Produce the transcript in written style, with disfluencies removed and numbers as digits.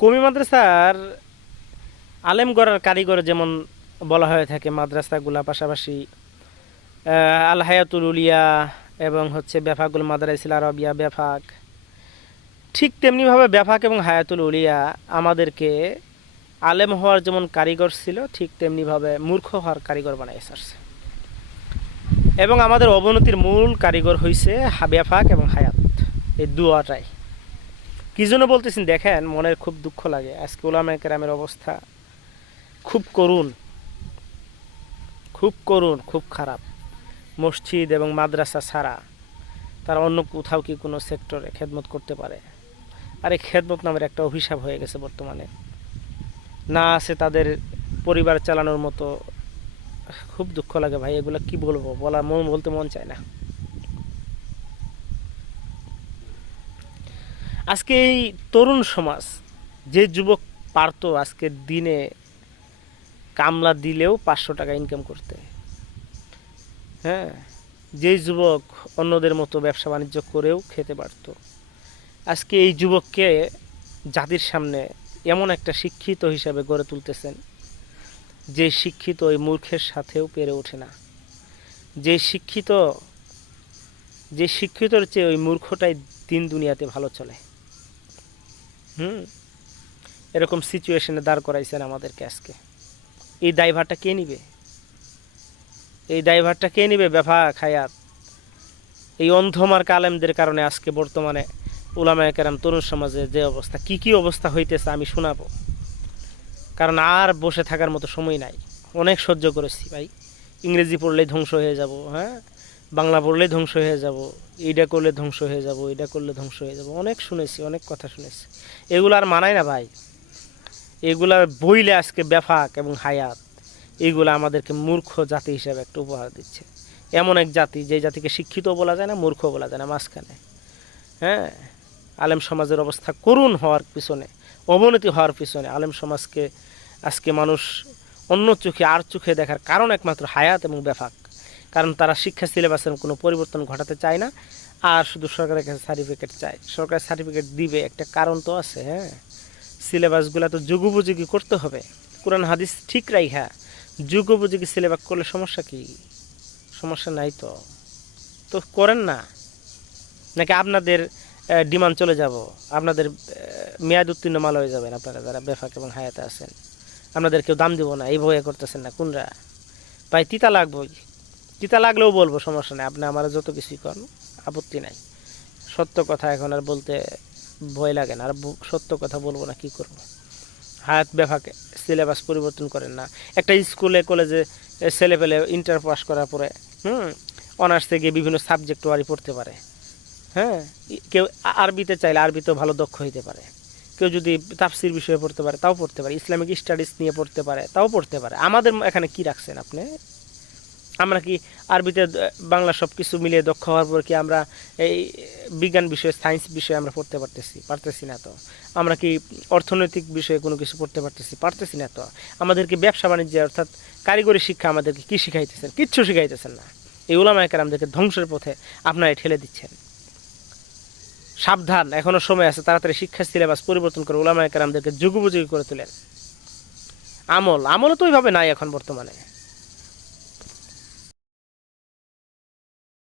কওমি মাদ্রাসার আলেম গড়ার কারিগর যেমন বলা হয়ে থাকে মাদ্রাসাগুলা, পাশাপাশি আল হায়াতুল উলিয়া এবং বেফাকুল মাদারিসিল আরবিয়া বেফাক, ঠিক তেমনিভাবে বেফাক এবং হায়াতুল উলিয়া আমাদেরকে আলেম হওয়ার যেমন কারিগর ছিল, ঠিক তেমনিভাবে মূর্খ হওয়ার কারিগর বানাই ছাড়ছে। এবং আমাদের অবনতির মূল কারিগর হইছে বেফাক এবং হায়াত, এই দুয়াটাই। কি জন্য বলতেছেন দেখেন, মনের খুব দুঃখ লাগে। আজকে উলামায়ে কেরামের অবস্থা খুব করুণ, খুব করুণ, খুব খারাপ। মসজিদ এবং মাদ্রাসা ছাড়া তারা অন্য কোথাও কি কোনো সেক্টরে খেদমত করতে পারে? আর এই খেদমত নামের একটা অভিশাপ হয়ে গেছে বর্তমানে। না আছে তাদের পরিবার চালানোর মতো। খুব দুঃখ লাগে ভাই, এগুলো কি বলবো, বলতে মন চায় না। আজকে এই তরুণ সমাজ, যে যুবক পারতো আজকের দিনে কামলা দিলেও 500 টাকা ইনকাম করতে, হ্যাঁ, যে যুবক অন্যদের মতো ব্যবসা বাণিজ্য করেও খেতে পারত, আজকে এই যুবককে জাতির সামনে এমন একটা শিক্ষিত হিসাবে গড়ে তুলতেছেন যে শিক্ষিত ওই মূর্খের সাথেও পেরে ওঠে না। যে শিক্ষিতর চেয়ে ওই মূর্খটাই দিন দুনিয়াতে ভালো চলে। এরকম সিচুয়েশনে দাঁড় করাইছেন আমাদেরকে আজকে। এই দায়ভারটা কে নিবে? এই দায়ভারটা কে নিবে? বেফাক, হায়াত, এই অন্ধমার্কা আলেমদের কারণে আজকে বর্তমানে উলামায়ে কেরাম তরুণ সমাজে যে অবস্থা, কি অবস্থা হইতেছে আমি শোনাবো। কারণ আর বসে থাকার মতো সময় নাই। অনেক সহ্য করেছি ভাই। ইংরেজি পড়লেই ধ্বংস হয়ে যাব, হ্যাঁ, বাংলা পড়লেই ধ্বংস হয়ে যাব, এইটা করলে ধ্বংস হয়ে যাব, এইটা করলে ধ্বংস হয়ে যাব, অনেক শুনেছি, অনেক কথা শুনেছি। এগুলো আর মানায় না ভাই। এগুলা বইলে আজকে বেফাক এবং হায়াত এগুলো আমাদেরকে মূর্খ জাতি হিসাবে একটা উপহার দিচ্ছে। এমন এক জাতি, যে জাতিকে শিক্ষিত বলা যায় না, মূর্খ বলা যায় না, মাঝখানে। হ্যাঁ, আলেম সমাজের অবস্থা করুণ হওয়ার পিছনে, অবনতি হওয়ার পিছনে আলেম সমাজকে আজকে মানুষ অন্য চোখে, আর চোখে দেখার কারণ একমাত্র হায়াত এবং বেফাক। কারণ তারা শিক্ষা সিলেবাসের কোনো পরিবর্তন ঘটাতে চায় না, আর শুধু সরকারের কাছে সার্টিফিকেট চায়। সরকার সার্টিফিকেট দিবে, একটা কারণ তো আছে। হ্যাঁ, সিলেবাসগুলো তো যুগোপযোগী করতে হবে। কোরআন হাদিস ঠিক রাইখা যুগোপযোগী সিলেবাস করলে সমস্যা কি? সমস্যা নাই তো। তো করেন না, নাকি আপনাদের ডিমান্ড চলে যাব, আপনাদের মেয়াদ উত্তীর্ণ মাল হয়ে যাবেন আপনারা যারা বেফাক এবং হায়াতে আছেন। আপনাদের কেউ দাম দিব না, এই ভয়ে করতেছেন না কোনরা? ভাই তিতা লাগবই, তিতা লাগলেও বলবো, সমস্যা নেই। আপনি আমার যত কিছুই করেন, আপত্তি নাই। সত্য কথা এখন আর বলতে ভয় লাগে না। আর সত্য কথা বলবো না, কি করব? হায়াত বেফাকে সিলেবাস পরিবর্তন করেন না। একটা স্কুলে কলেজে ছেলে পেলে ইন্টার পাস করার পরে অনার্স থেকে বিভিন্ন সাবজেক্ট ওয়ারি পড়তে পারে। হ্যাঁ, কেউ আরবিতে চাইলে আরবিতেও ভালো দক্ষ হইতে পারে। কেউ যদি তাফসির বিষয়ে পড়তে পারে তাও পড়তে পারে, ইসলামিক স্টাডিজ নিয়ে পড়তে পারে তাও পড়তে পারে। আমাদের এখানে কি রাখছেন আপনি? আমরা কি আরবিতে বাংলা সব কিছু মিলিয়ে দক্ষ হওয়ার পর কি আমরা এই বিজ্ঞান বিষয়ে, সায়েন্স বিষয়ে আমরা পড়তে পারতেছি না তো? আমরা কি অর্থনৈতিক বিষয়ে কোনো কিছু পড়তে পারতেছি না তো? আমাদেরকে ব্যবসা বাণিজ্য অর্থাৎ কারিগরি শিক্ষা আমাদেরকে কি শিখাইতেছেন? কিচ্ছু শিখাইতেছেন না। এই উলামায়ে কেরামদেরকে ধ্বংসের পথে আপনারা ঠেলে দিচ্ছেন। সাবধান, এখনো সময় আছে। তাড়াতাড়ি শিক্ষা সিলেবাস পরিবর্তন করে উলামায়ে কেরামদেরকে যুগোপযোগী করে তোলেন। আমলও তো ওইভাবে নাই এখন বর্তমানে।